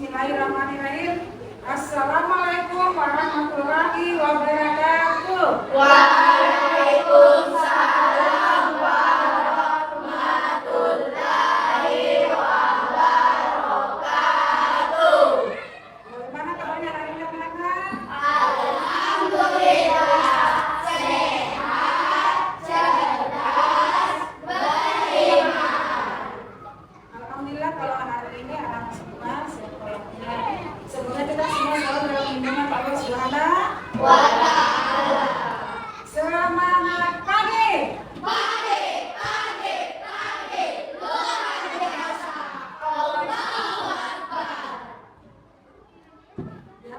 Bismillahirrahmanirrahim. Assalamualaikum warahmatullahi wabarakatuh. Waalaikumsalam warahmatullahi wabarakatuh. Bagaimana kabarnya hari ini anak-anak? Alhamdulillah, sehat, cerdas, beriman. Alhamdulillah kalau hari ini anak semua sekolahnya. Semoga kita semua selalu dalam lindungan Allah Subhanahu wa Ta'ala. Semangat pagi. Pagi, luar biasa. Allahu Akbar. Ya,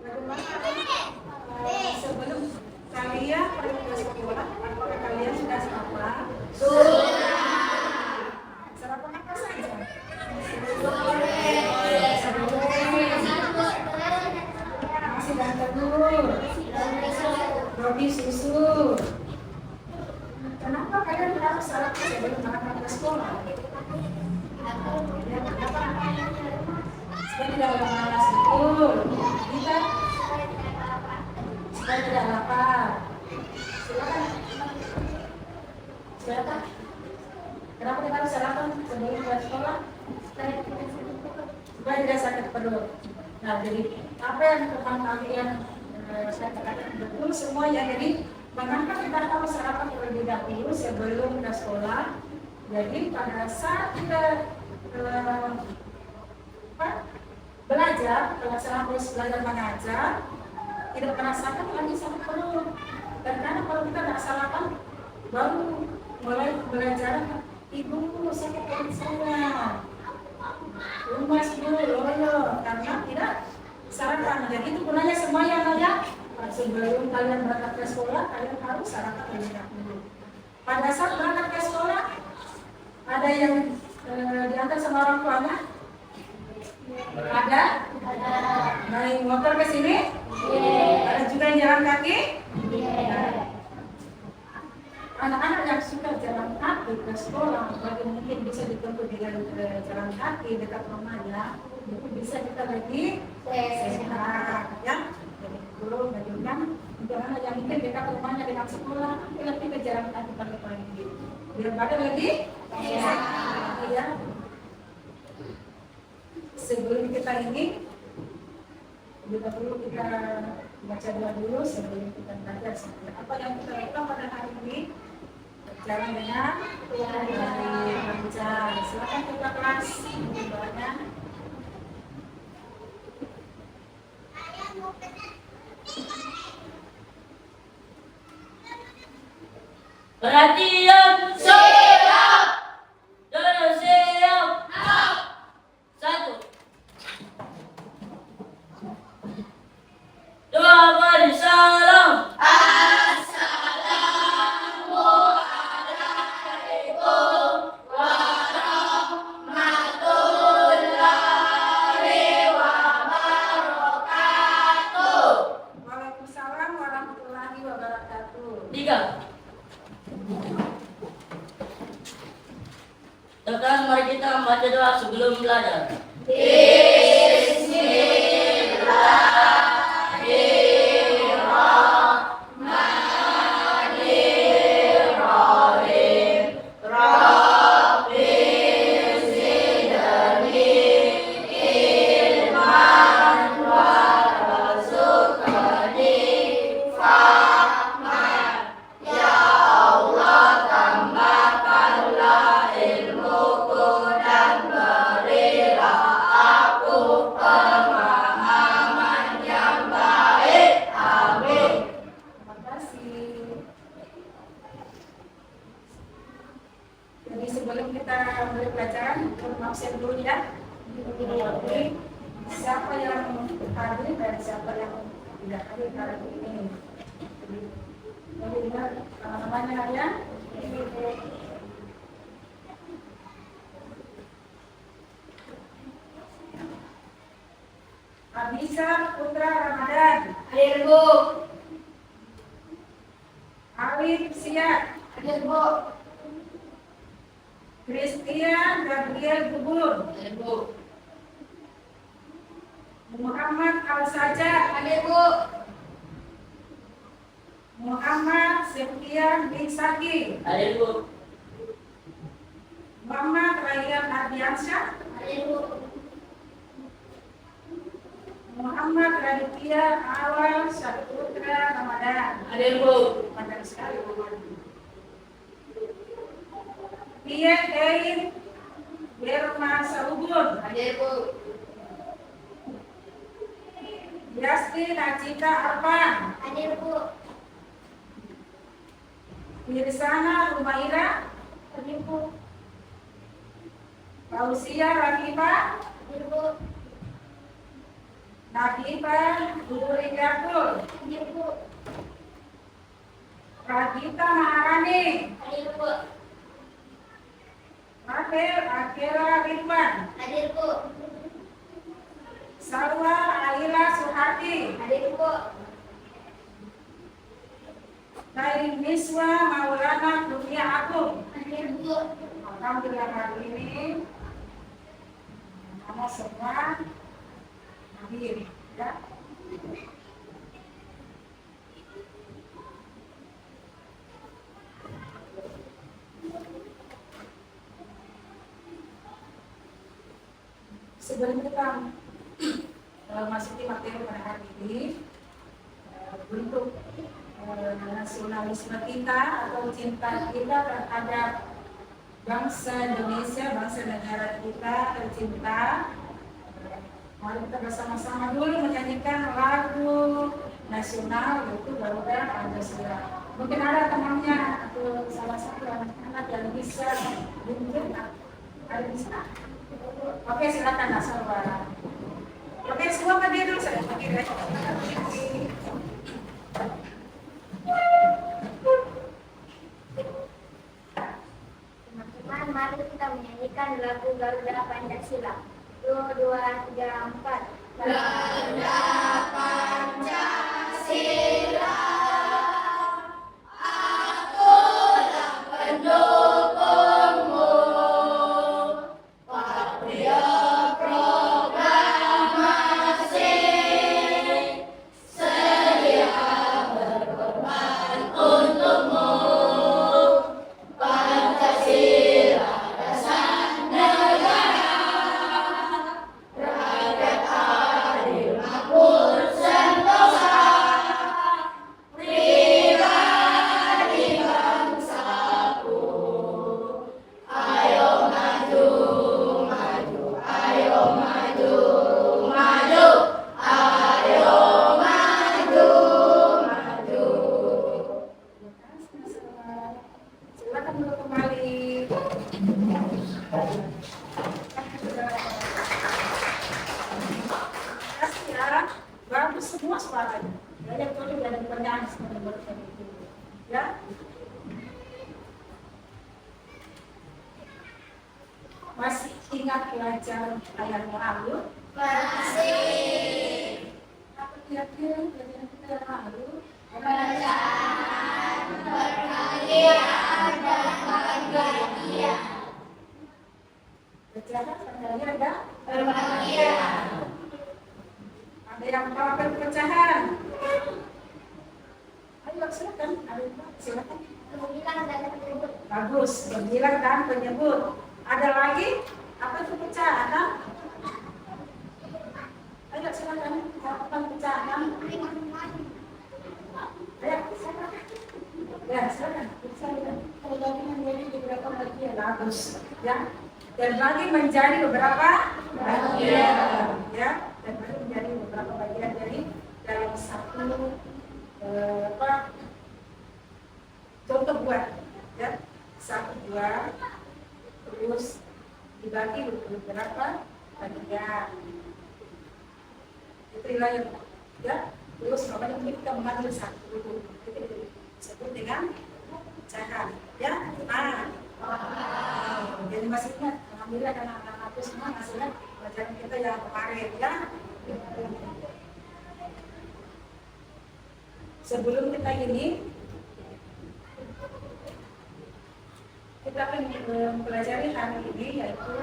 bagaimana sebelum kalian pergi ke sekolah, apakah kalian sudah sarapan? Sarapan apa saja? Nasi dan telur, roti susu. Kenapa kalian harus sarapan sebelum berangkat ke sekolah? Ya, kenapa? Supaya tidak malas betul. Kita supaya tidak lapar. Silakan. Silakan. Kenapa kita harus sarapan sebelum ke sekolah? Supaya tidak sakit perut. Nah, jadi apa yang teman kalian saya katakan betul semua ya. Jadi mengapa kita harus sarapan terlebih dahulu sebelum ke sekolah? Jadi pada saat kita belajar, pelaksanaan proses belajar mengajar, tidak merasakan lagi sakit perut. Dan karena kalau kita tidak sarapan, baru mulai belajar, ibu sakit perut saya, lemas dulu, karena tidak sarapan. Jadi itu gunanya semua yang ada. Sebelum kalian berangkat ke sekolah, kalian harus sarapan terlebih dahulu. Pada saat berangkat ke sekolah, ada yang diantar sama orang tuanya? Ada? Naik motor ke sini? Ada juga yang jalan kaki? Anak-anak yang suka jalan kaki ke sekolah, bagi mungkin bisa ditempuh dengan jalan kaki dekat rumahnya, itu bisa kita lagi sehat, ya. Jadi dulu menunjukkan jangan yang mungkin dekat rumahnya dekat sekolah, lebih ke jalan kaki pagi-pagi, biar badan lebih sehat, ya. Sebelum kita ini, kita perlu kita baca doa dulu sebelum kita belajar. Apa yang kita lakukan pada hari ini? Jalan dengan lancar. Silakan kita kelas doanya. Perhatian, Siap. terus siap. Satu, dua, bersalam. Assalamualaikum warahmatullahi wabarakatuh. Waalaikumsalam warahmatullahi wabarakatuh. Tiga. Sekarang mari kita membaca doa sebelum belajar. Bismillahirrahmanirrahim. Rabbi zidni ilman warzuqni fahman. Ya Allah, tambahkanlah ilmuku dan berilah aku pemahaman yang baik. Amin. Terima kasih. Jadi sebelum kita mulai pelajaran, absen dulu ya. Jadi, siapa yang hadir dan siapa yang tidak hadir hari ini. Jadi ingat namanya kalian. Abisa Putra Ramadan, Hadir, Bu. Alif Siap, Hadir, Bu. Christian Gabriel Gubur, Hadir, Bu. saja. Hadir, Bu. Muhammad Septian bin Saki. Hadir, Bu. Muhammad Rayyan Ardiansyah. Hadir, Bu. Muhammad Raditya Awal Saputra Ramadan. Hadir, Bu. Pandang sekali. Dia Dein Berma Sarubun. Hadir, Bu. Yasti Najita Arfan. Hadir, Bu. Mirsana Rumaira. Hadir, Bu. Fausia Rafifah. Hadir, Bu. Nafifah Duri Gatul. Hadir, Bu. Radita Maharani. Hadir, Bu. Rahel Akira Ridwan. Hadir, Bu. Salwa Aila Suhati. Hadir, Bu. Dari Miswa Maulana Dunia Agung. Hadir, Bu. Alhamdulillah hari ini nama semua hadir ya. Sebelum kita masuki materi pada hari ini, bentuk nasionalisme kita atau cinta kita terhadap bangsa Indonesia, bangsa negara kita tercinta. Mari kita bersama-sama dulu menyanyikan lagu nasional yaitu Garuda Pancasila. Mungkin ada temannya atau salah satu anak-anak yang bisa mungkin ada bisa. Oke, silakan asal barang. Oke, semua berdiri dulu saya berdiri. Teman-teman, mari kita menyanyikan lagu Garuda Pancasila. 2, 2, 3, 4. Garuda Pancasila. Akulah pendukungmu. Patria proklamasi. Sedia berkorban untukmu. Pancasila dasar negara. Rakyat adil makmur sentosa. Pribadi bangsaku. Ayo maju, maju, ayo maju, maju. Ayo maju, maju. Silakan dulu kembali. Kasih ya, bagus semua suaranya. Banyak tuh dari penyanyi semua ya. Masih ingat pelajaran yang lalu? Masih. Apa kira-kira pelajaran kita yang lalu? Bacaan, perhatian, dan pembagian. Pelajaran tandanya ada? Pembagian. Ada yang melakukan pecahan? Ayo silakan, silakan. Pembilang dan penyebut. Bagus, pembilang dan penyebut. Ada lagi? Apa itu pecahan? Ayo silakan, lakukan pecahan. Ayo, silakan. Ya, silakan. Silakan. Kalau lagi menjadi beberapa bagian, bagus. Ya, dan bagi menjadi beberapa bagian. Ya, dan bagi menjadi beberapa bagian dari dalam satu contoh buat, ya, satu buah. Terus dibagi beberapa bagian. Itu yang ya. Terus namanya kita mengambil satu disebut dengan pecahan, ya. Jadi masih ingat, alhamdulillah karena anak-anak itu semua masih ingat pelajaran kita yang kemarin, ya. Sebelum kita ini kita akan mempelajari hari ini yaitu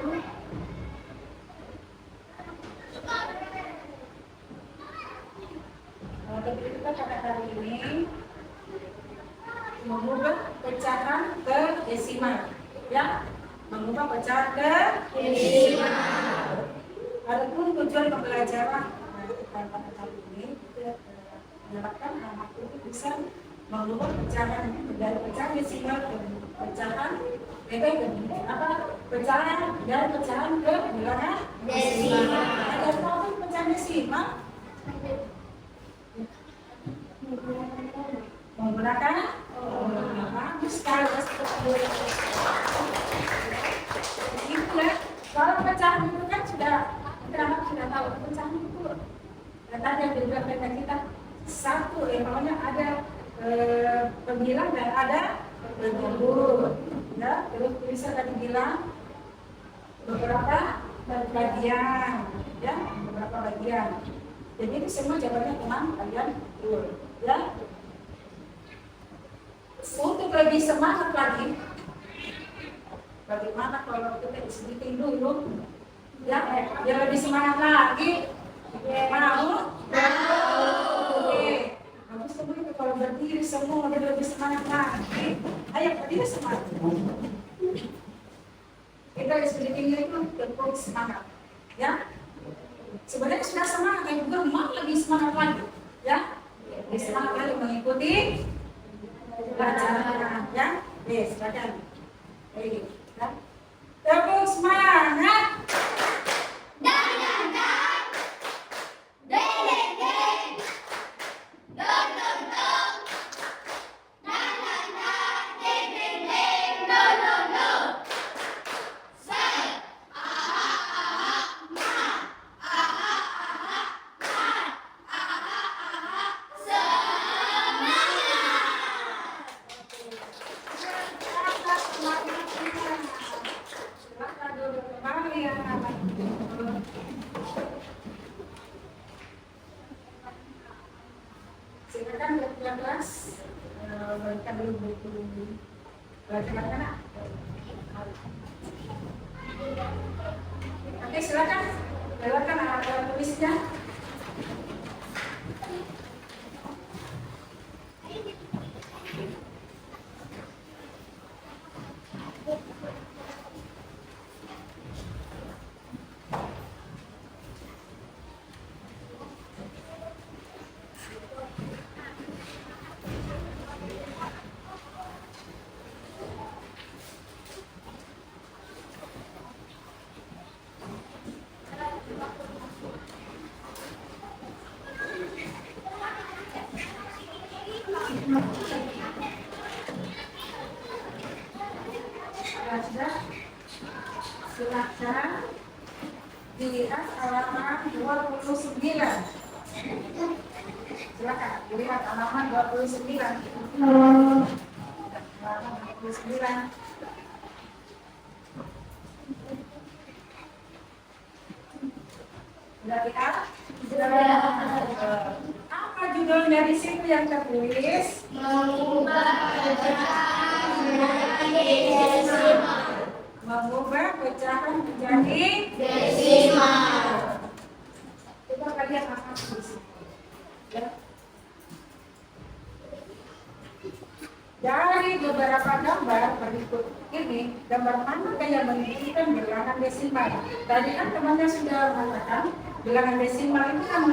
kita pada hari ini mengubah pecahan ke desimal, ya, mengubah pecahan ke desimal. Adapun tujuan pembelajaran pada hari ini kita mendapatkan anak itu bisa mengubah pecahan dari pecahan desimal ke pecahan pecahan dari pecahan ke bilangan desimal. Ada berapa pecahan desimal? Menggunakan itulah kalau pecahan itu kan sudah tahu pecahan itu dan tadi yang dijelaskan kita satu pokoknya ada pembilang dan ada penjumlah, ya, terus bisa tadi bilang beberapa bagian, ya, beberapa bagian. Jadi itu semua jawabannya teman kalian betul, ya. Untuk lebih semangat lagi, bagaimana kalau kita sedikit dulu, ya, biar lebih semangat lagi. Mau? Oke. Bagus semua kalau berdiri semua biar lebih semangat lagi. Ayo berdiri semangat. Kita sedikit itu tetap semangat, ya. Sebenarnya sudah semangat, yang juga mau lebih semangat lagi, ya. Lebih semangat lagi mengikuti pelajaran, ya. Silakan. Baik, ya. Tepuk semangat. Silakan kelas berikan dulu buku pelajaran anak. Oke, silakan alat tulisnya. Silakan dilihat halaman 29. Silakan dilihat halaman 29. Halaman 29. Sudah lihat? Apa judul dari situ yang tertulis? Mengubah pecahan menjadi desimal. Coba kalian apa di sini? Ya. Dari beberapa gambar berikut ini, gambar mana yang menunjukkan bilangan desimal? Tadi kan temannya sudah mengatakan bilangan desimal itu kan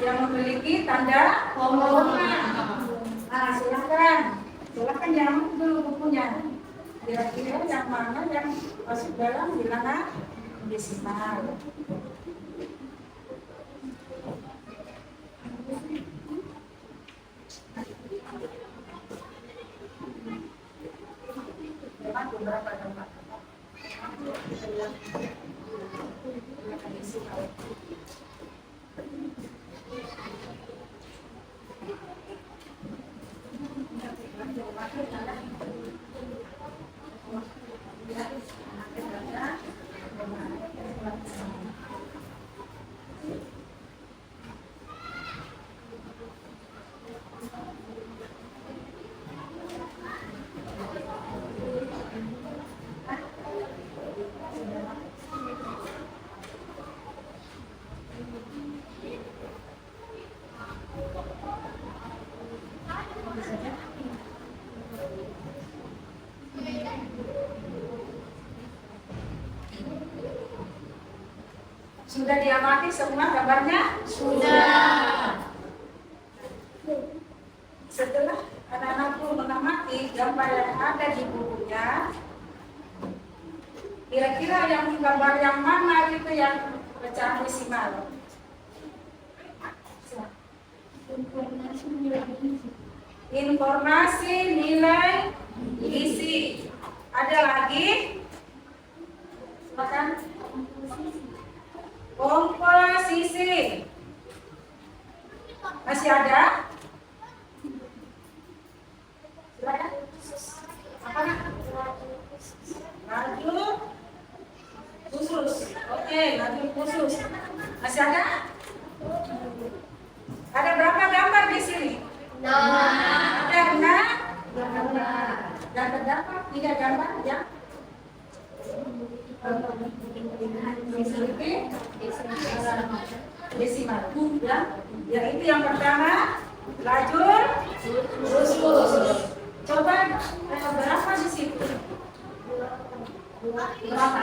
yang memiliki tanda koma. Nah, silakan yang dulu bukunya. Kira-kira yang mana yang masuk dalam bilangan desimal? Beberapa tempat. Sudah diamati semua gambarnya? Sudah. Setelah anak-anakku mengamati gambar yang ada di bukunya, kira-kira yang gambar yang mana itu yang pecahan desimal? Informasi nilai gizi. Ada lagi? Silakan. Komposisi. Masih ada? Silakan. Apa nak? Laju khusus. Oke, laju khusus. Masih ada? Ada berapa gambar di sini? Ada enam? Dan terdapat 3 gambar ya? Desimal ya. Yaitu yang pertama lajur khusus. Coba berapa di situ? Berapa?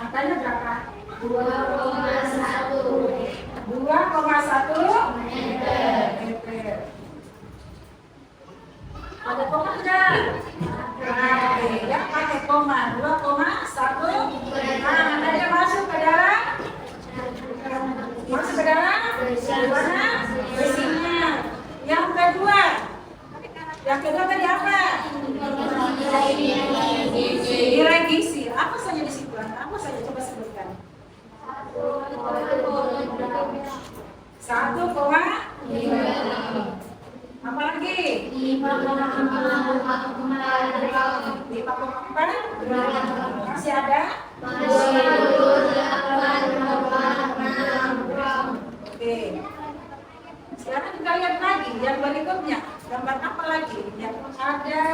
Angkanya berapa? 2,1 meter. Ada koma tidak? Oke, ya pakai koma 2,1. Nah, ada masuk ke dalam? Masuk ke dalam? Mana? Desimal. Yang kedua tadi apa? Nilai gizi. Apa saja di situ? Apa saja coba sebutkan? 1,5. Apa lagi? 5,4. Masih ada? Oke. Sekarang kita lihat lagi yang berikutnya. Gambar apa lagi? Yang ada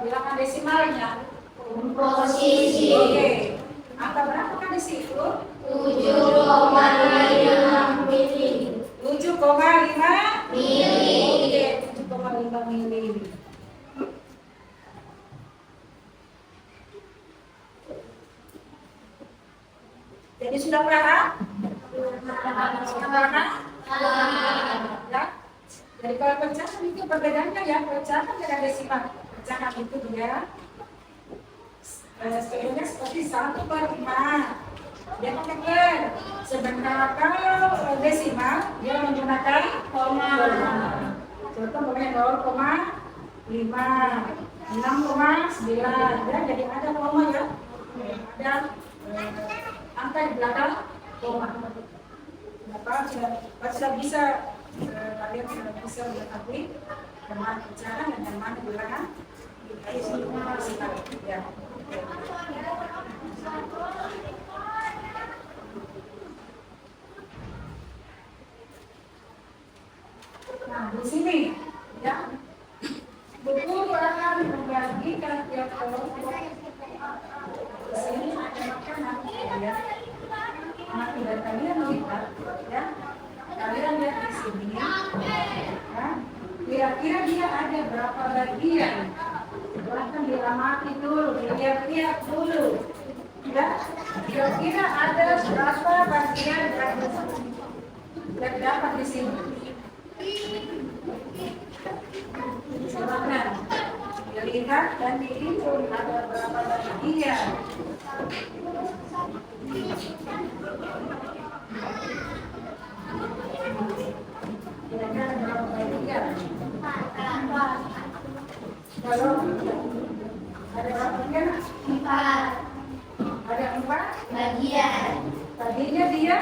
bilangan desimalnya. Komposisi. Oke. Angka berapa kan di situ? 7,5 mili. 7,5 Mili. Oke, 7,5 mili. Jadi sudah paham? Sudah paham? Ya. Jadi kalau pecahan itu perbedaannya ya, pecahan dengan desimal. Pecahan itu dia sebenarnya seperti 1/5. Dia pakai per. Sebenarnya kalau desimal dia menggunakan koma. Contoh pakai 0,5, 6,9. Ya, jadi ada koma ya. Ada angka di belakang koma. Sudah bisa kalian sudah bisa mengetahui yang mana pecahan dan yang mana bilangan. Ya. Nah, di sini ya buku akan membagikan tiap kelompok. Di sini ada makanan ya. Nah, tidak kalian lihat ya. Kalian lihat di sini. Ya. Kira-kira dia ada berapa bagian? Silahkan diamati dulu, dilihat-lihat dulu. Ya. Kira-kira ada berapa bagian yang dapat di sini? Silakan dilihat dan dihitung ada berapa bagian. Kira-kira ada berapa bagian? Kalau ada berapa bagian? 4 Ada 4 bagian. Tadinya dia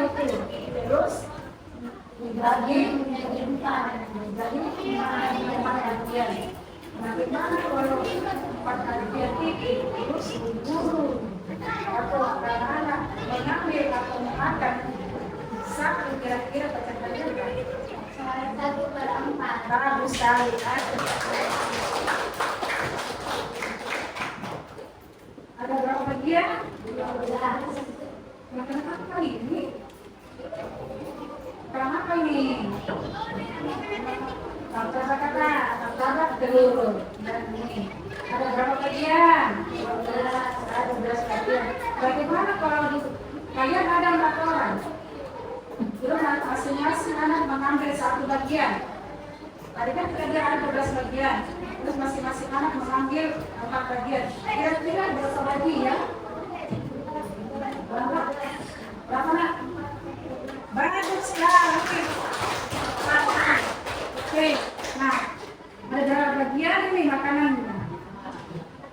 utuh. Terus dibagi Menjadi 4. menjadi 4 bagian. Bagaimana kalau 4 bagian ini terus guru atau anak-anak mengambil atau memakan satu kira-kira pecahannya berapa? 1/4. Bagus sekali. Ada berapa bagian? 12. Makan apa ini? Makan apa ini? Martabak telur dan ini. Ada berapa bagian? 12 bagian. Bagaimana kalau kalian ada 4 orang? Terus masing-masing anak mengambil 1 bagian. Tadi kan kita bilang ada 12 bagian. Terus masing-masing anak mengambil 4 bagian. Kira-kira berapa bagian? Berapa nak? Bagus lah. Oke. Nah, ada berapa bagian ini makanannya?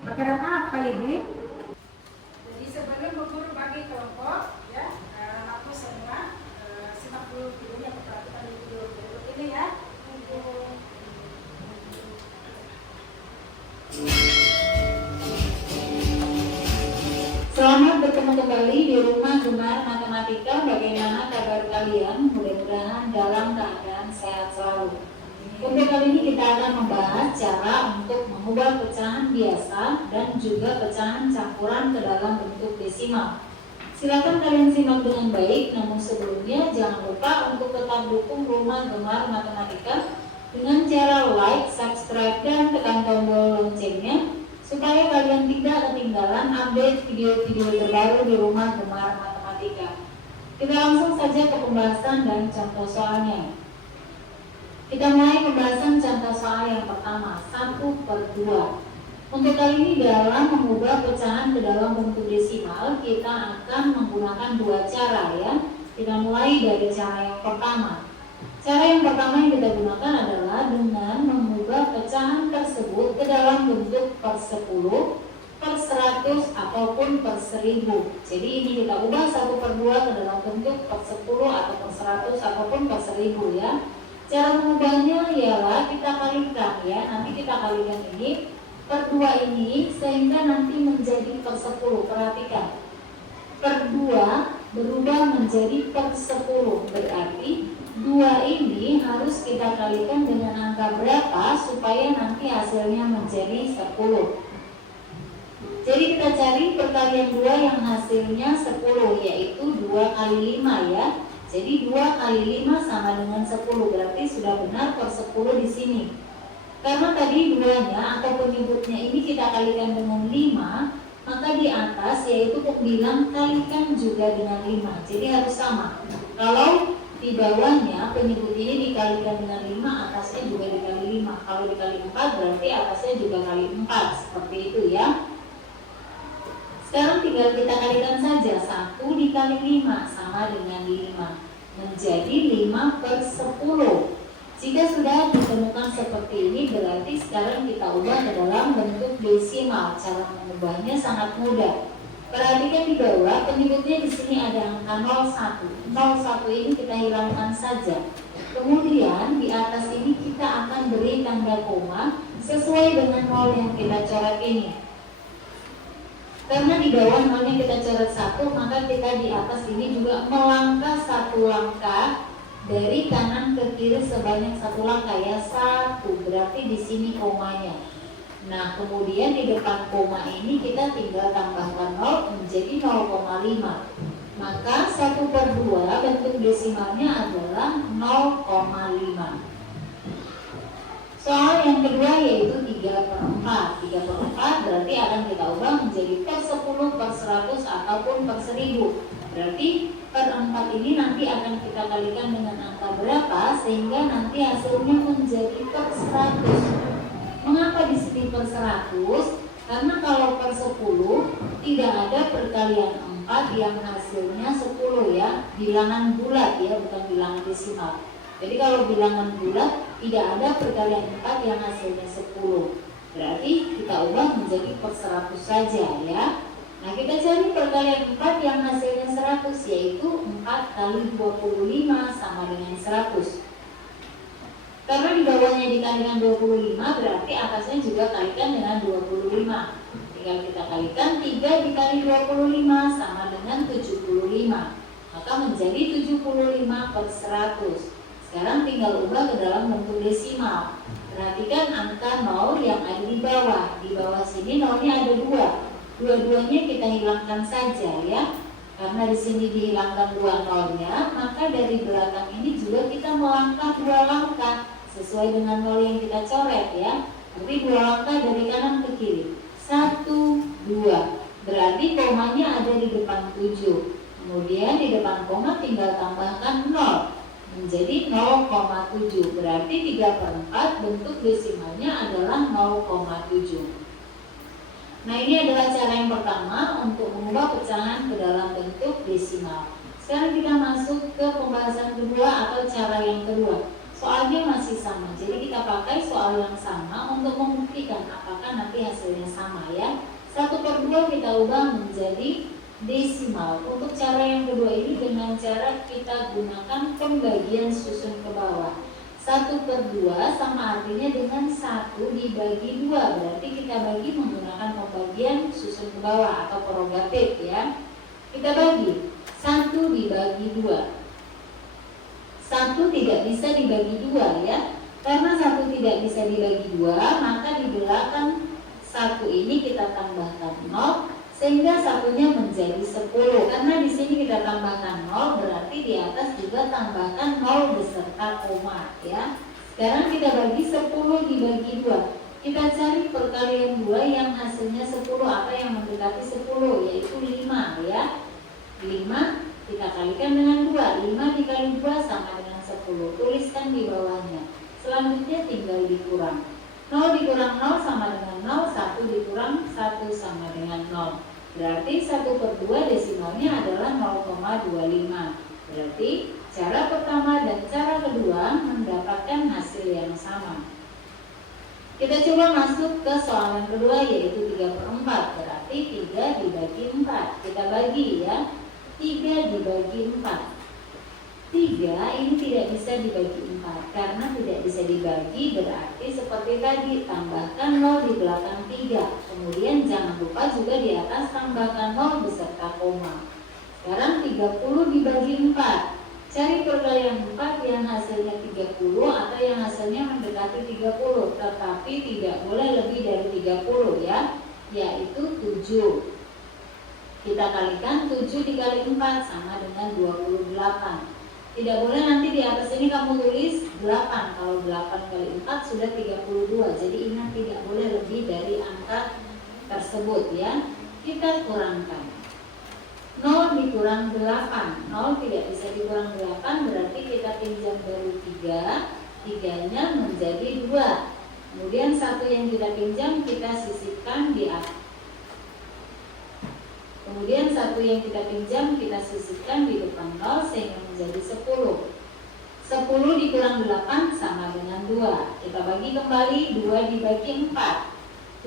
Makanan apa ini? Jadi sebelum berguru bagi kelompok, ya, aku semua simak dulu videonya, perhatikan video berikut ini ya. Selamat bertemu kembali di rumah Gemar Matematika. Bagaimana kabar kalian? Mudah-mudahan dalam keadaan sehat selalu. Untuk kali ini kita akan membahas cara untuk mengubah pecahan biasa dan juga pecahan campuran ke dalam bentuk desimal. Silakan kalian simak dengan baik, namun sebelumnya jangan lupa untuk tetap dukung rumah Gemar Matematika dengan cara like, subscribe, dan tekan tombol loncengnya supaya kalian tidak ketinggalan update video-video terbaru di rumah Gemar Matematika. Kita langsung saja ke pembahasan dan contoh soalnya. Kita mulai pembahasan contoh soal yang pertama, 1/2. Untuk kali ini dalam mengubah pecahan ke dalam bentuk desimal, kita akan menggunakan 2 cara ya. Kita mulai dari cara yang pertama. Cara yang pertama yang kita gunakan adalah dengan mengubah pecahan tersebut ke dalam bentuk per 10, per 100, ataupun per 1000. Jadi ini kita ubah 1/2 ke dalam bentuk per 10 atau per 100 ataupun per 1000 ya. Cara mengubahnya ialah kita kalikan ya. Nanti kita kalikan ini per 2 ini sehingga nanti menjadi per 10. Perhatikan. Per 2 berubah menjadi per 10. Berarti 2 ini harus kita kalikan dengan angka berapa supaya nanti hasilnya menjadi 10. Jadi kita cari perkalian 2 yang hasilnya 10, yaitu 2 kali 5 ya. Jadi 2 kali 5 sama dengan 10, berarti sudah benar per 10 di sini. Karena tadi 2-nya atau penyebutnya ini kita kalikan dengan 5, maka di atas yaitu pembilang kalikan juga dengan 5. Jadi harus sama. Kalau di bawahnya penyebut ini dikalikan dengan 5, atasnya juga dikali 5. Kalau dikali 4 berarti atasnya juga kali 4. Seperti itu ya. Sekarang tinggal kita kalikan saja. 1 dikali 5 sama dengan 5, menjadi 5/10. Jika sudah ditemukan seperti ini, berarti sekarang kita ubah ke dalam bentuk desimal. Cara mengubahnya sangat mudah. Perhatikan di bawah, penyebutnya di sini ada angka 01. 01 ini kita hilangkan saja. Kemudian di atas ini kita akan beri tanda koma sesuai dengan 0 yang kita coret ini. Karena di bawah 0 yang kita coret 1, maka kita di atas ini juga melangkah 1 langkah dari kanan ke kiri sebanyak 1 langkah ya. 1 berarti di sini komanya. Nah kemudian di depan koma ini kita tinggal tambahkan 0 menjadi 0,5. Maka 1/2 bentuk desimalnya adalah 0,5. Soal yang kedua yaitu 3/4. 3/4 berarti akan kita ubah menjadi per 10, per 100, ataupun per 1000. Berarti per 4 ini nanti akan kita kalikan dengan angka berapa sehingga nanti hasilnya menjadi per 100. Mengapa di sini per 100? Karena kalau per 10 tidak ada perkalian 4 yang hasilnya 10 ya. Bilangan bulat ya, bukan bilangan desimal. Jadi kalau bilangan bulat tidak ada perkalian 4 yang hasilnya 10. Berarti kita ubah menjadi per 100 saja ya. Nah kita cari perkalian 4 yang hasilnya 100, yaitu 4 kali 25 sama dengan 100. Karena di bawahnya dikalikan 25, berarti atasnya juga kalikan dengan 25. Tinggal kita kalikan 3 dikali 25 sama dengan 75. Maka menjadi 75/100. Sekarang tinggal ubah ke dalam bentuk desimal. Perhatikan angka 0 yang ada di bawah. Di bawah sini 0-nya ada 2. Dua-duanya kita hilangkan saja ya. Karena di sini dihilangkan 2 0-nya, maka dari belakang ini juga kita melangkah 2 langkah sesuai dengan 0 yang kita coret ya. Berarti 2 langkah dari kanan ke kiri. 1, 2. Berarti komanya ada di depan 7. Kemudian di depan koma tinggal tambahkan 0. Menjadi 0,7. Berarti 3/4 bentuk desimalnya adalah 0,7. Nah, ini adalah cara yang pertama untuk mengubah pecahan ke dalam bentuk desimal. Sekarang kita masuk ke pembahasan kedua atau cara yang kedua. Soalnya masih sama, jadi kita pakai soal yang sama untuk membuktikan apakah nanti hasilnya sama ya. 1/2 kita ubah menjadi desimal. Untuk cara yang kedua ini dengan cara kita gunakan pembagian susun ke bawah. 1/2 sama artinya dengan 1 dibagi 2. Berarti kita bagi menggunakan pembagian susun ke bawah atau prerogatif ya. Kita bagi 1 dibagi 2. 1 tidak bisa dibagi 2 ya. Karena 1 tidak bisa dibagi 2, maka di belakang 1 ini kita tambahkan 0 sehingga satunya menjadi 10. Karena di sini kita tambahkan 0 berarti di atas juga tambahkan 0 beserta koma ya. Sekarang kita bagi 10 dibagi 2. Kita cari perkalian 2 yang hasilnya 10 atau yang mendekati 10 yaitu 5 ya. 5 kita kalikan dengan 2. 5 dikali 2 sama dengan 10. Tuliskan di bawahnya. Selanjutnya tinggal dikurang. 0 dikurang 0 sama dengan 0. 1 dikurang 1 sama dengan 0. Berarti 1/2 desimalnya adalah 0,25. Berarti cara pertama dan cara kedua mendapatkan hasil yang sama. Kita coba masuk ke soal yang kedua yaitu 3/4. Berarti 3 dibagi 4. Kita bagi ya. 3 dibagi 4. 3 ini tidak bisa dibagi 4. Karena tidak bisa dibagi berarti seperti tadi tambahkan 0 di belakang 3. Kemudian jangan lupa juga di atas tambahkan 0 beserta koma. Sekarang 30 dibagi 4. Cari perkalian 4 yang hasilnya 30 atau yang hasilnya mendekati 30. Tetapi tidak boleh lebih dari 30 ya. Yaitu 7. Kita kalikan 7 dikali 4 sama dengan 28. Tidak boleh nanti di atas ini kamu tulis 8. Kalau 8 kali 4 sudah 32. Jadi ingat tidak boleh lebih dari angka tersebut ya. Kita kurangkan. 0 dikurang 8. 0 tidak bisa dikurang 8 berarti kita pinjam dari 3. 3-nya menjadi 2. Kemudian 1 yang kita pinjam kita sisipkan di atas. Kemudian 1 yang kita pinjam kita sisipkan di depan 0 sehingga menjadi 10. 10 dikurang 8 sama dengan 2. Kita bagi kembali 2 dibagi 4.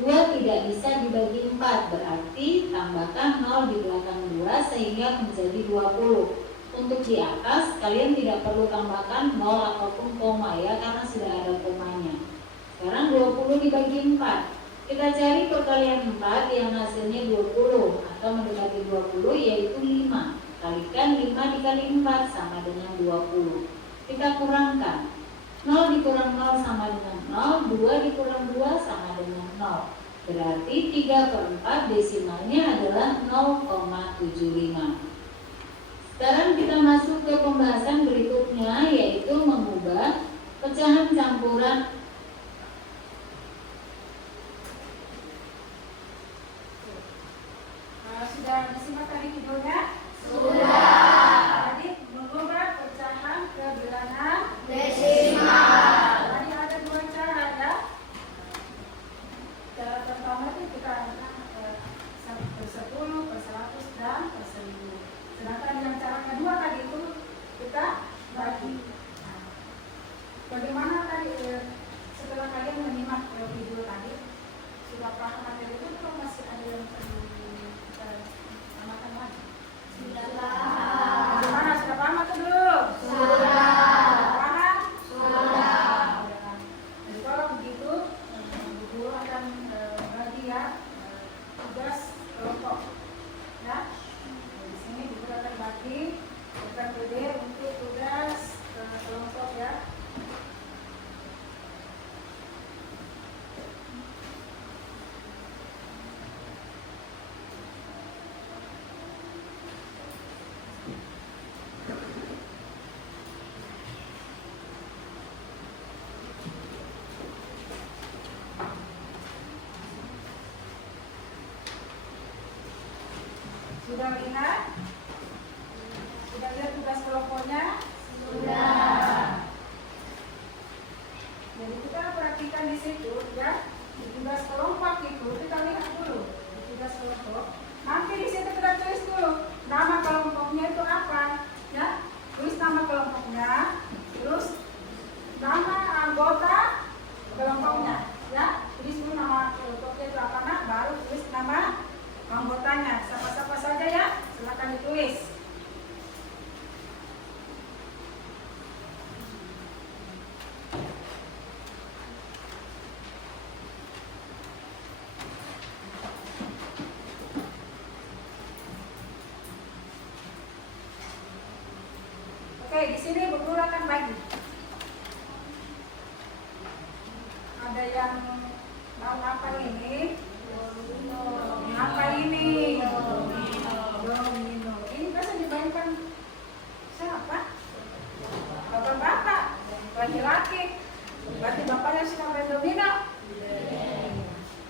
2 tidak bisa dibagi 4 berarti tambahkan 0 di belakang 2 sehingga menjadi 20. Untuk di atas kalian tidak perlu tambahkan 0 ataupun koma ya karena sudah ada komanya. Sekarang 20 dibagi 4. Kita cari perkalian 4 yang hasilnya 20 atau mendekati 20 yaitu 5. Kalikan 5 dikali 4 sama dengan 20. Kita kurangkan. 0 dikurang 0 sama dengan 0. 2 dikurang 2 sama dengan 0. Berarti 3/4 desimalnya adalah 0,75. Sekarang kita masuk ke pembahasan berikutnya yaitu mengubah pecahan campuran. Sudah disimak tadi videonya? Sudah. Tadi mengubah pecahan ke bilangan desimal. Tadi ada 2 cara ya. Cara pertama itu kita 10, 100 dan 1000. Sedangkan yang cara kedua tadi itu kita bagi. Bagaimana tadi setelah kalian menyimak video tadi sudah paham materi itu atau masih ada yang perlu tambahkan lagi? Sudah paham. Bagaimana sudah paham atau belum? Sudah paham? Sudah. Jadi kalau begitu guru akan bagi ya tugas kelompok ya. Di sini guru akan bagi bukan PD untuk tugas kelompok ya. Sudah lihat? Sudah lihat tugas kelompoknya? Sudah. Jadi kita perhatikan di situ ya. Di tugas kelompok itu kita lihat dulu. Di tugas kelompok. Nanti di situ kita tulis dulu nama kelompoknya itu apa, ya. Tulis nama kelompoknya, terus nama anggota kelompoknya, ya. Tulis dulu nama kelompoknya itu apa, nak, baru tulis nama anggotanya. Siapa-siapa saja ya, silakan ditulis. Oke, di sini Bu Guru akan bagi. Ada yang mau apa ini? Apa ini? Domino. Ini bisa dimainkan siapa? Bapak-bapak, laki-laki. Berarti bapaknya suka main domino.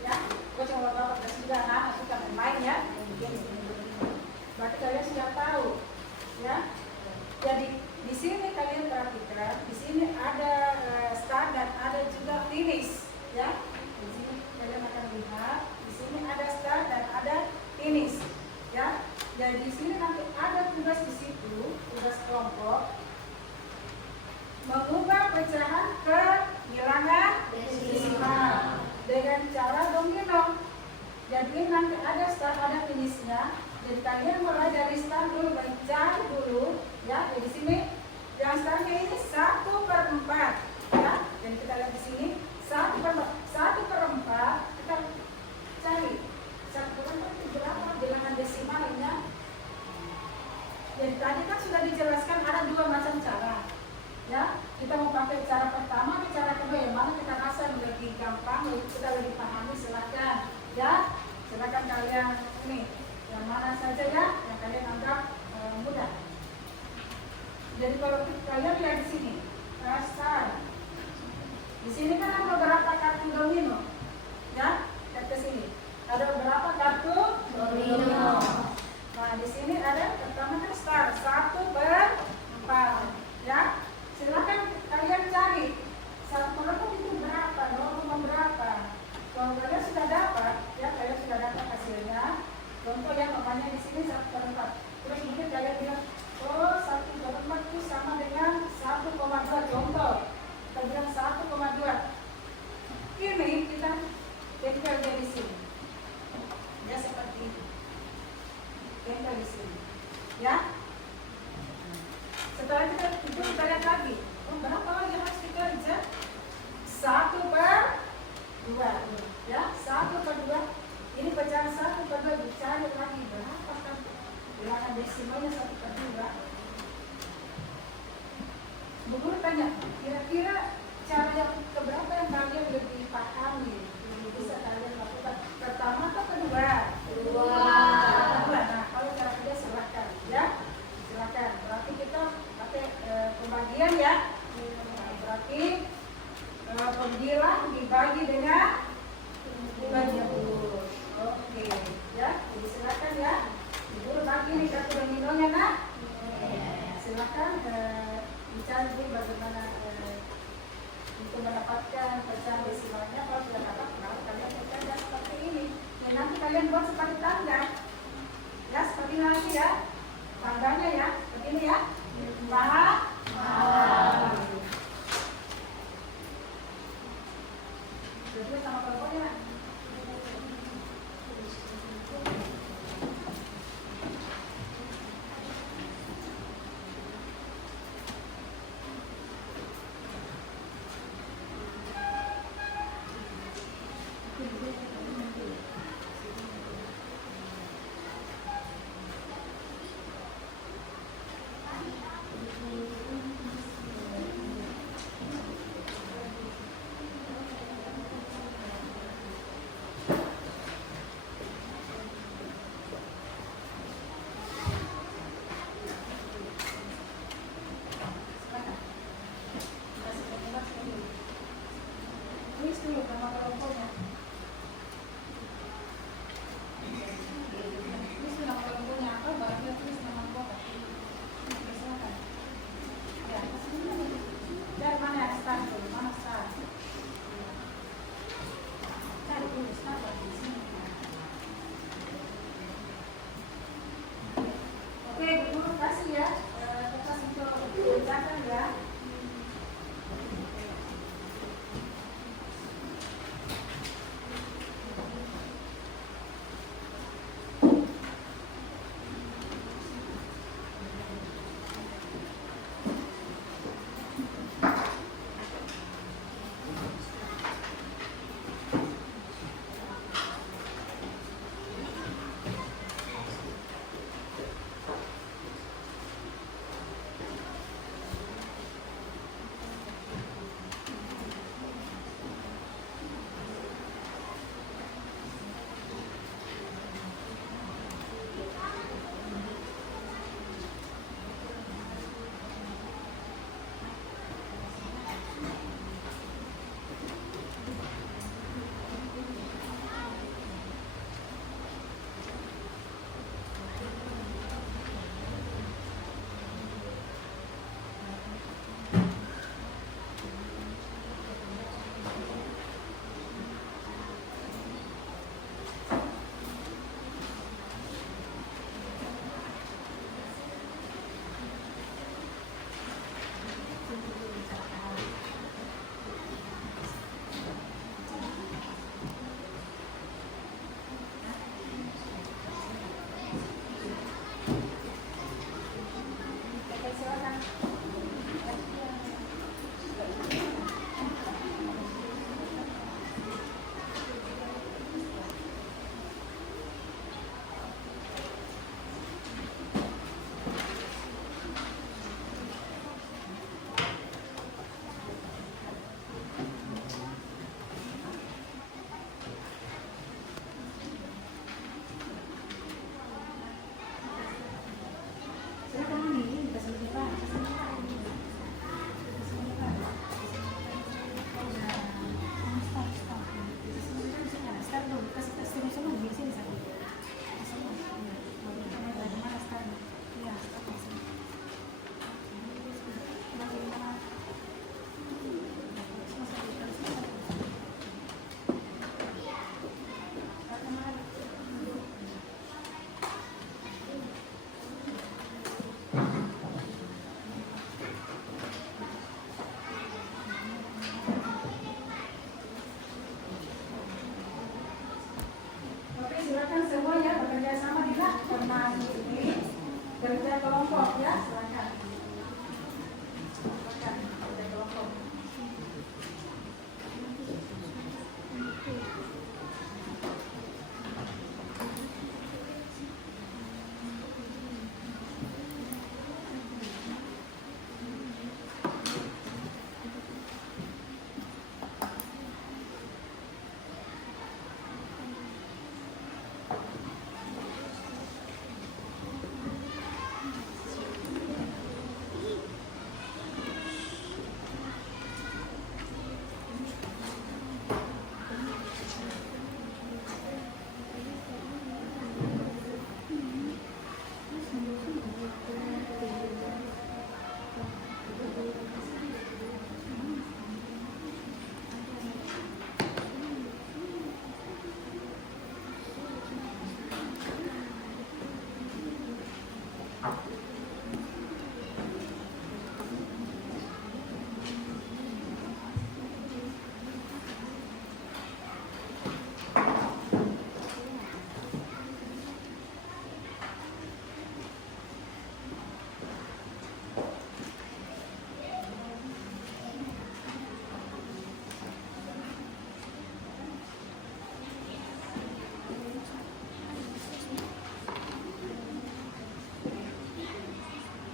Ya, gue cuma bapak sudah anak suka bermain ya. Berarti kalian sudah tahu, ya. Jadi di sini kalian perhatikan, di sini ada start dan ada juga finish, ya. Di sini kalian akan lihat, di sini ada start dan ada finish, ya. Jadi di sini nanti ada tugas di situ, tugas kelompok, mengubah pecahan ke bilangan desimal dengan cara domino. Jadi nanti ada start, ada finishnya. Jadi kalian mulai dari start dulu, mencari dulu, ya. Di sini yang startnya ini 1/4, ya. Jadi kita lihat di sini 1/4 kita cari 1/4 itu berapa bilangan desimalnya. Jadi tadi kan sudah dijelaskan ada dua macam cara, ya. Kita mau pakai cara pertama atau cara kedua, yang mana kita rasa lebih gampang, kita lebih pahami, silakan, ya. Silakan kalian ini yang mana saja ya yang kalian anggap mudah. Jadi kalau kalian lihat di sini, start. Di sini kan ada beberapa kartu domino, ya. Lihat ke sini. Ada beberapa kartu domino. Nah, di sini ada pertama kan start 1/4, ya. Silakan kalian cari 1/4 itu berapa, 0, berapa. Kalau kalian sudah dapat, ya, kalian sudah dapat hasilnya. Contoh ya, namanya di sini 1/4. Terus kemudian kalian bilang, oh 1/4 itu sama dengan 1,2. Contoh, kita bilang 1,2. Ini kita tempel di sini. Ya, seperti ini. Tempel di sini. Ya. Setelah itu kita lihat lagi. Oh, berapa lagi harus dikerja? 1/2. Ya, 1/2. Ini pecahan 1/2 dicari lagi berapa kan bilangan desimalnya 1/2. Bu Guru tanya, kira-kira cara yang keberapa yang kalian lebih pahami, lebih bisa kalian lakukan? Pertama atau kedua? Kedua. Nah, kalau cara kedua silakan, ya, silakan. Berarti kita pakai pembagian ya. Nah, berarti pembilang dibagi dengan dibagi. Oke, ya, jadi silakan ya. Ibu bagi nih kartu dominonya, nak. Silakan dicari dulu bagaimana untuk mendapatkan pecahan desimalnya. Kalau sudah dapat, baru kalian bekerja seperti ini. Dan nanti kalian buat seperti tangga, ya, seperti nanti ya, tangganya ya, seperti ini ya. Jadi sama kelompoknya, nak.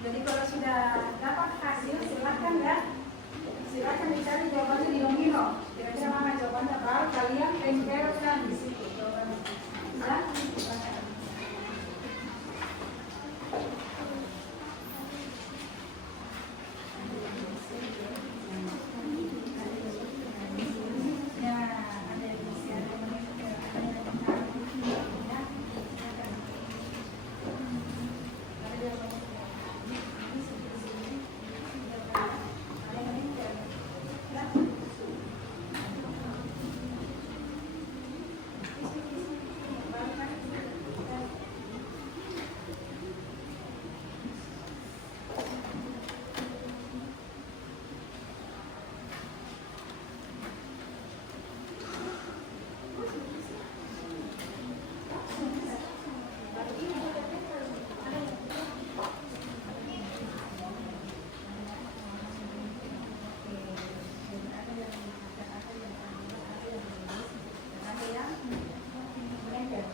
Jadi kalau sudah dapat hasil silakan ya, silakan dicari jawabannya di domino. Kira-kira mana jawabannya, baru kalian tempelkan di situ jawabannya. Ya? Ya, ada yang bisa, ada yang menempel, ada yang menempel, ya. Ada yang menempel.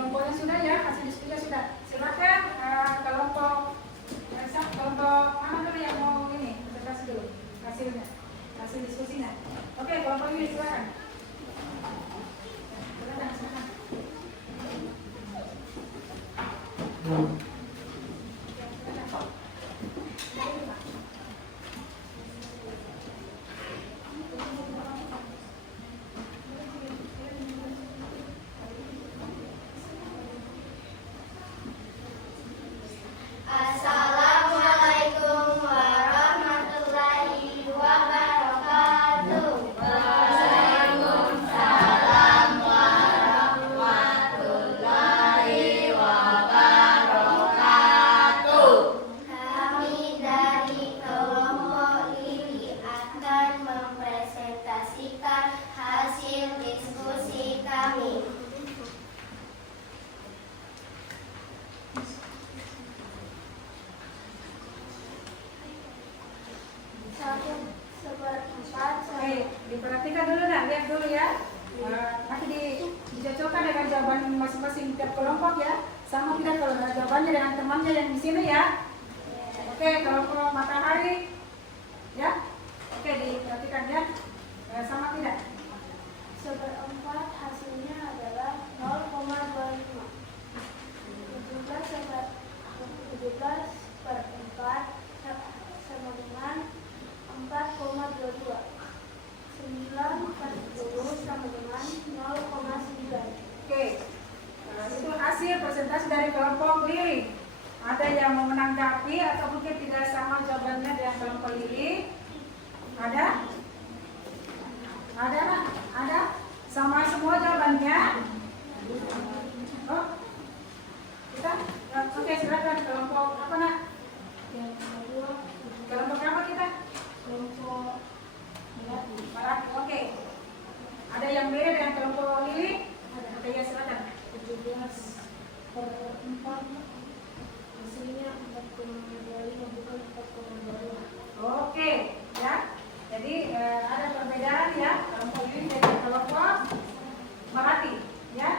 kelompoknya sudah ya, hasil diskusinya sudah. Silakan kelompok mana dulu yang mau ini presentasi dulu hasilnya, hasil diskusinya. Oke, kelompok ini silakan. Silakan. Assalamualaikum warahmatullahi wabarakatuh. Waalaikumsalam warahmatullahi wabarakatuh. Kami dari kelompok Lili akan mempresentasikan hasil diskusi kami. Oke, diperhatikan dulu dan lihat dulu ya. Nanti dicocokkan dengan jawaban masing-masing tiap kelompok ya. Sama tidak kalau ada jawabannya dengan temannya yang di sini ya. Oke, kelompok matahari ya. Oke, diperhatikan ya. Sama tidak? Seperempat hasilnya adalah 0,25. 17/4 sama dengan 4,22. 9/40 sama dengan 0,9. Oke. Itu hasil presentasi dari kelompok Lili. Ada yang mau menanggapi atau mungkin tidak sama jawabannya dengan kelompok Lili? Ada? Ada Nak? Ada? Sama semua jawabannya? Oh, kita? Oke, silakan kelompok apa Nak? Kelompok apa kita? Kelompok Melati. Oke. Ada yang beda dengan kelompok Lili? Oke, ya silakan. 17/4 hasilnya 4,25 bukan 4,22. Oke, ya. Jadi ada perbedaan ya kelompok Lili dengan kelompok Melati, ya.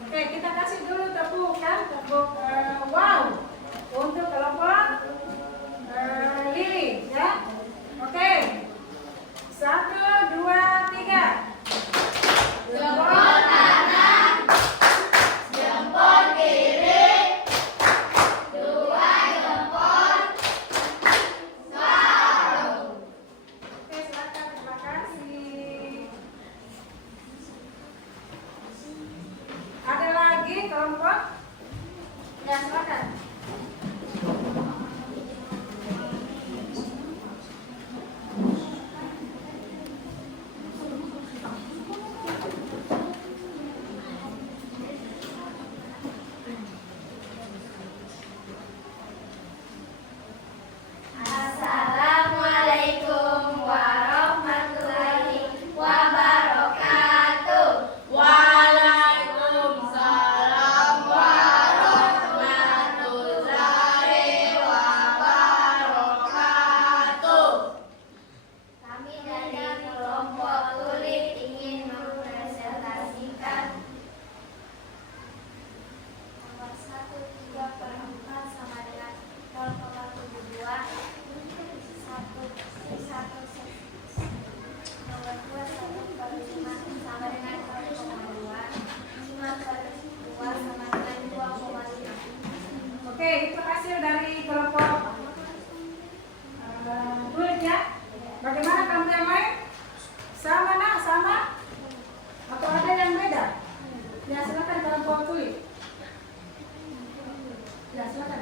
Oke, kita kasih dulu tepuk kan, tepuk wow untuk kelompok Lili, ya. Oke, 1, 2, 3. Jempol kanan, jempol kiri, 2 jempol, 1. Oke, silakan, terima kasih. Ada lagi kelompok? Ya, silakan. Assalamualaikum warahmatullahi wabarakatuh. Waalaikumsalam warahmatullahi wabarakatuh. Kami dari kelompok Kulit ingin mempresentasikan nomor 1 3/4 sama dengan 0,72. nomor 2 1/5 sama dengan 0,2. 5/2 sama dengan 2,5. Oke, itu hasil dari kelompok Kulit ya. Bagaimana kamu yang lain? Sama Nak? Sama? Atau ada yang beda? Ya, silakan kelompok Kulit. Ya, silakan.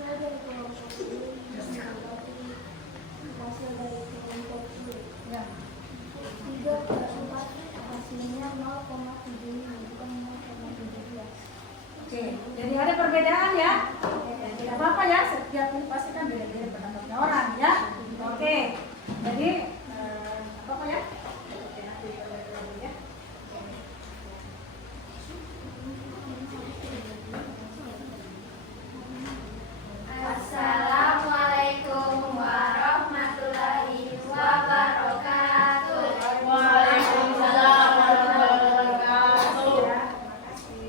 Saya dari kelompok ini hasil dari kelompok ini. Ya. 3/4 hasilnya 0,75 bukan 0,17. Oke, jadi ada perbedaan ya. Tidak apa-apa ya, setiap ini pasti kan beda-beda pendapatnya orang ya. Oke, jadi apa ya? Oke, nanti dulu ya. Assalamualaikum warahmatullahi wabarakatuh. Waalaikumsalam warahmatullahi wabarakatuh. Ya, terima kasih.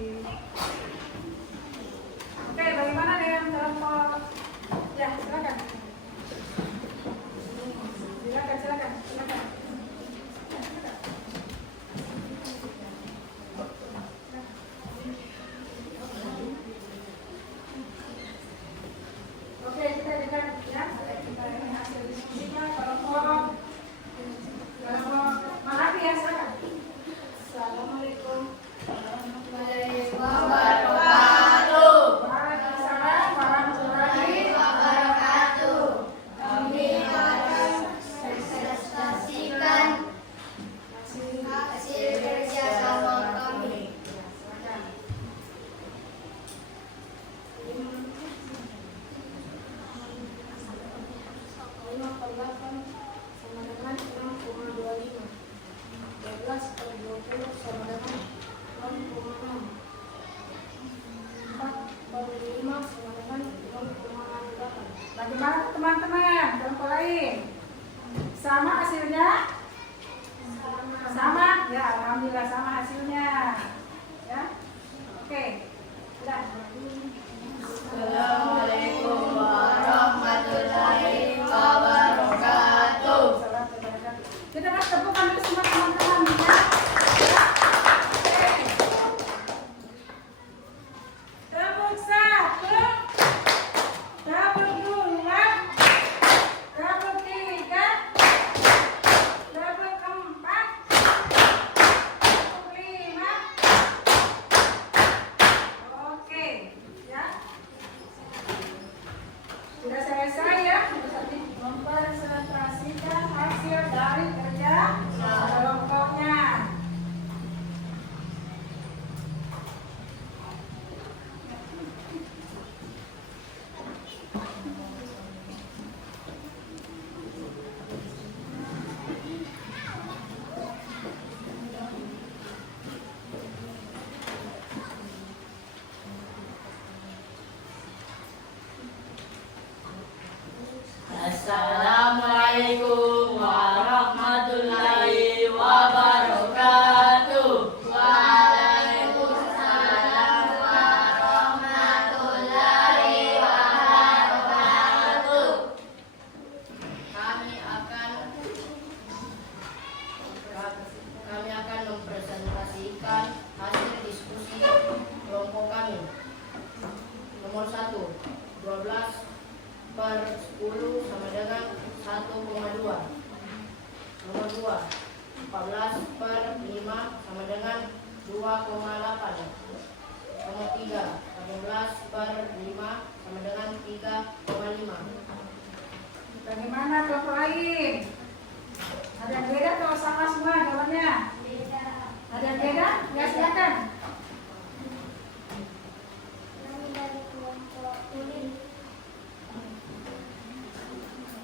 12/10 sama dengan 1,2. Nomor 2, 14/5 sama dengan 2,8. Nomor 3, 18/5 sama dengan 3,5. Bagaimana kelompok lain? Ada yang beda atau sama semua jawabannya? Beda. Ada yang beda? Ya silakan. Kami dari kelompok kulit.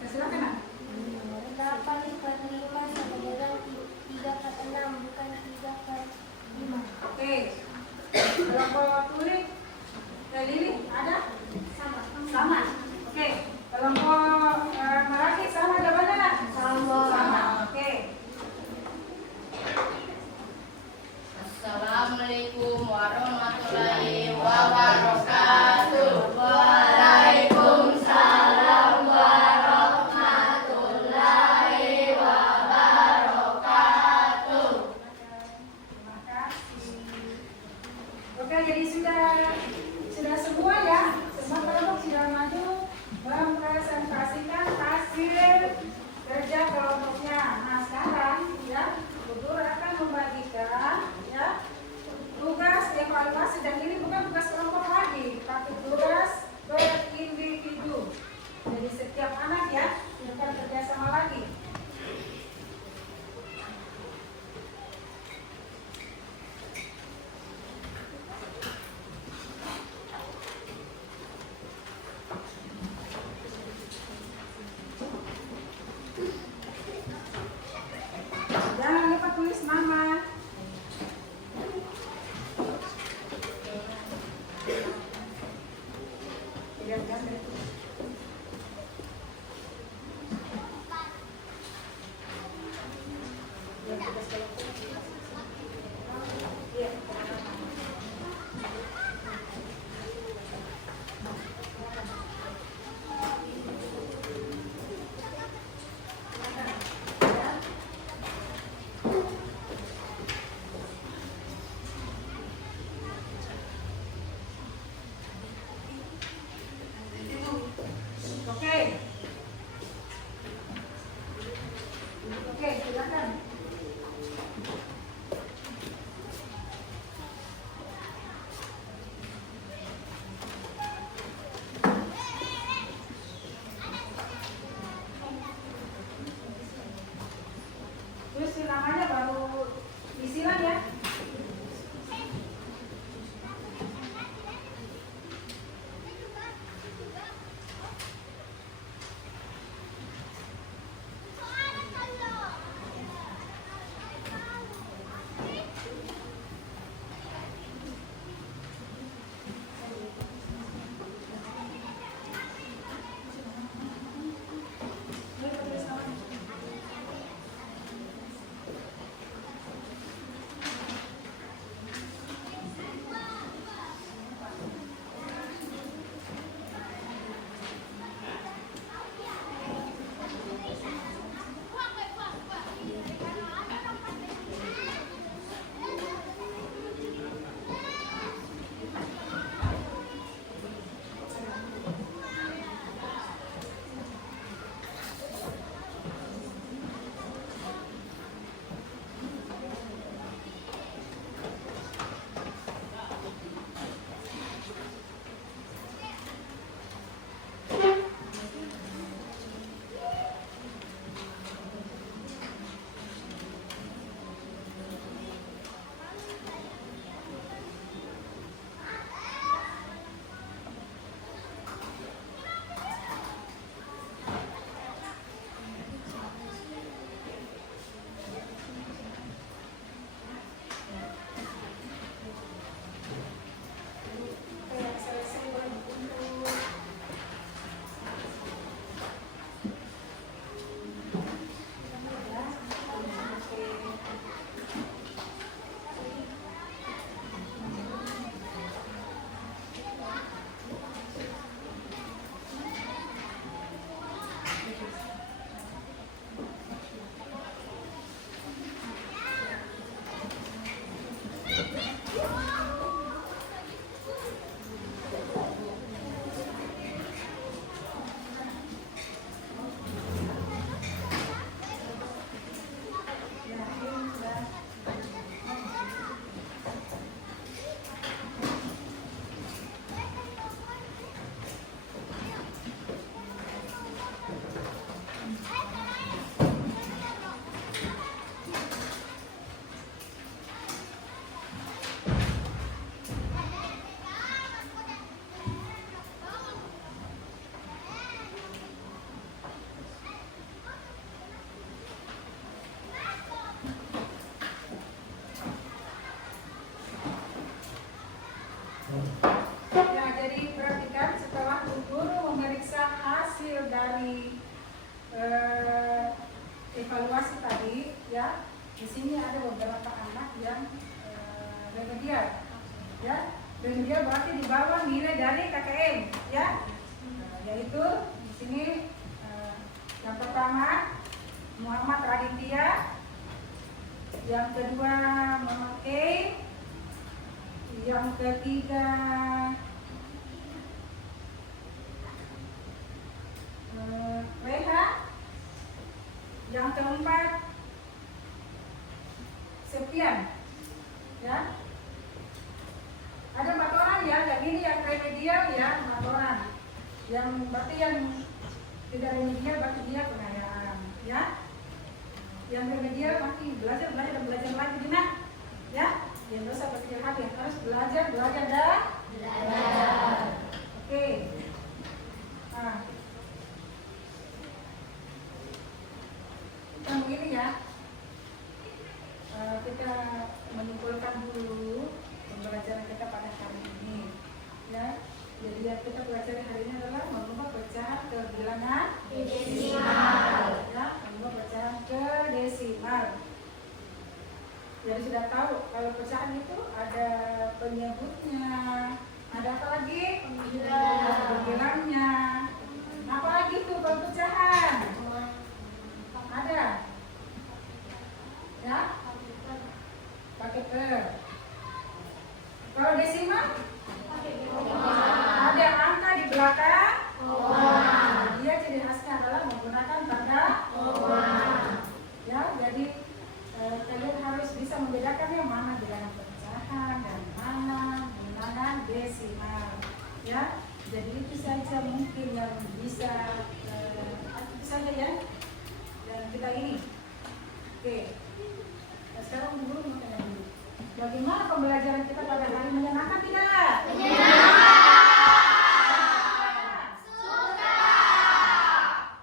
Ya, silakan. Nak. 8/5 sama dengan 3/6, bukan 3/5. Oke. Kelompok kulit. Lili ada? Sama. Sama. Oke. Kelompok Meraki sama jawabannya nak? Sama. Oke. Assalamualaikum warahmatullahi wabarakatuh. Waalaikumsalam warahmatullahi wabarakatuh. Terima kasih. Oke, jadi sudah semua ya. Semua kelompok sudah maju mempresentasikan hasil kerja kelompoknya. Nah, sekarang ya, Guru akan membagikan ya tugas evaluasi, dan ini bukan tugas kelompok lagi, tapi tugas berindividu. Jadi setiap anak ya bukan kerjasama lagi. Jangan lupa tulis nama, Ya, jadi perhatikan setelah guru memeriksa hasil dari evaluasi tadi, ya, di sini ada beberapa anak yang remedial, ya. Remedial berarti di bawah nilai dari KKM, ya. Yaitu di sini yang pertama Muhammad Raditya, yang kedua Muhammad E, yang ketiga Reha, yang keempat Sepian, ya. Ada 4 orang ya, yang ini yang remedial ya, 4 orang. Yang berarti yang tidak remedial berarti dia pengayaan, ya. Yang remedial masih belajar lagi Dina, ya. Yang dosa berpikir hati harus belajar dah. Oke. Nah, yang begini ya. Kita menyimpulkan dulu pembelajaran kita pada hari ini, ya. Jadi yang kita pelajari hari ini adalah mengubah pecahan ke bilangan desimal, ya, mengubah pecahan ke desimal. Jadi sudah tahu kalau pecahan itu ada penyebutnya, ada apa lagi? Pembilangnya. Apa lagi tuh kalau pecahan? Ada, ya, pakai per. Kalau desimal? Ada angka di belakang. Dia ciri khasnya adalah menggunakan tanda koma. Ya, jadi kalian harus bisa membedakan yang mana bilangan pecahan dan mana bilangan desimal. Ya, jadi itu saja mungkin yang bisa itu saja ya. Dan kita ini. Oke. Nah, sekarang guru mau tanya dulu. Bagaimana pembelajaran kita pada hari menyenangkan tidak? Suka.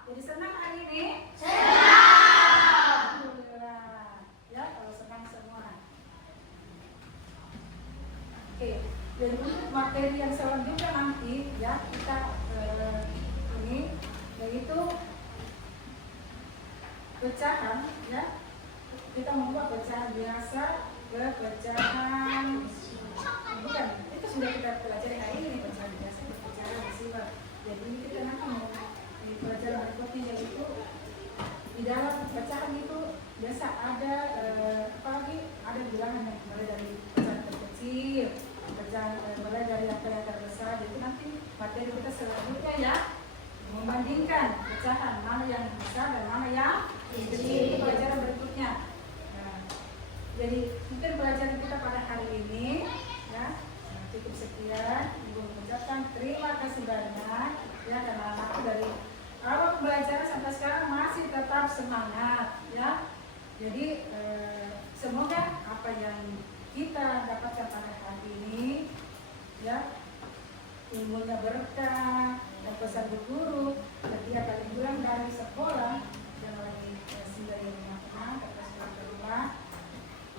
Jadi senang hari ini? Senang. Alhamdulillah. Ya, kalau senang semua. Oke. Jadi untuk materi yang selanjutnya nanti ya kita ini yaitu pecahan, ya. Kita membuat pecahan biasa ke pecahan, bukan, itu sudah kita pelajari hari ini, pecahan biasa ke pecahan desimal. Jadi kita nanti mau di pelajaran berikutnya yaitu di dalam pecahan itu biasa ada apalagi ada bilangan yang mulai dari pecahan terkecil, pecahan mulai dari yang terbesar. Jadi nanti materi kita selanjutnya ya membandingkan pecahan mana yang besar dan mana yang kecil. Itu pelajaran berikutnya. Jadi mungkin pelajaran kita pada hari ini ya cukup sekian. Ibu mengucapkan terima kasih banyak ya karena anakku dari awal pembelajaran sampai sekarang masih tetap semangat ya. Jadi semoga apa yang kita dapatkan pada hari ini ya ilmunya berkah dan pesan guru ketika kalian pulang dari sekolah jangan lagi singgah di rumah terus pulang ke rumah.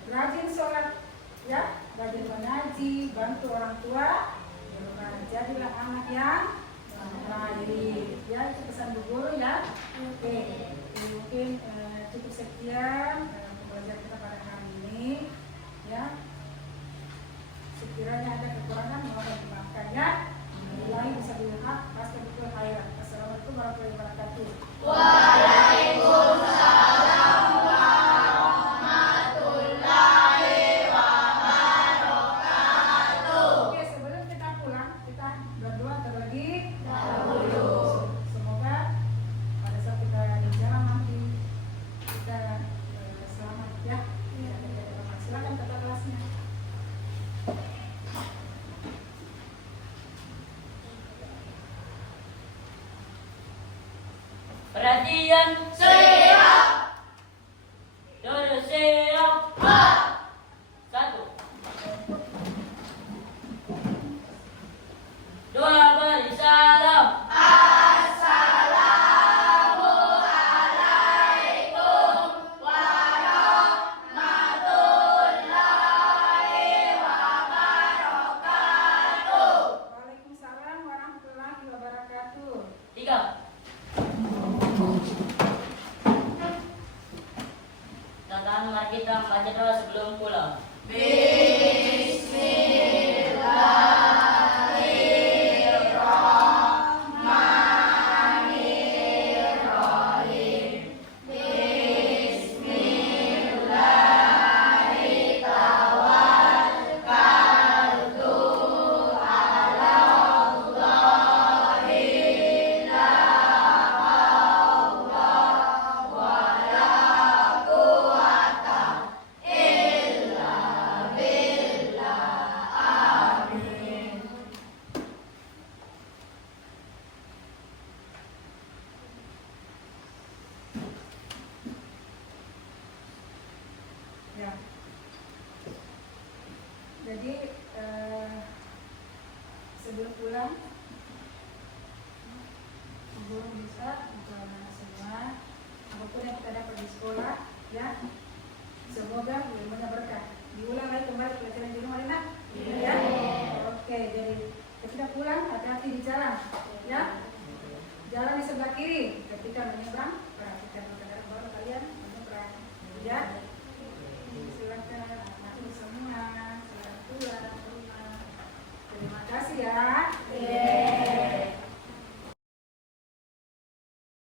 Rajin sholat, ya, rajin mengaji, bantu orang tua, jadilah anak yang baik, ya, itu pesan Bu Guru ya. Oke, mungkin cukup sekian pembelajaran kita pada hari ini, ya. Sekiranya ada kekurangan mohon dimaafkan ya. Mulai bisa dilihat pasti betul khairan. Assalamualaikum warahmatullahi wabarakatuh. Waalaikumsalam. Perhatian, Siap. duduk siap. Satu, dua, beri salam. Assalamualaikum warahmatullahi wabarakatuh. Jadi sebelum pulang, guru bisa untuk anak semua, apapun yang kita dapat di sekolah, ya, semoga ilmunya berkah. Diulang lagi kembali pelajaran di rumah, enak? Ya. Oke, jadi ketika pulang hati-hati di jalan, ya. Jalan di sebelah kiri ketika menyeberang, perhatikan baru kalian menyeberang, ya.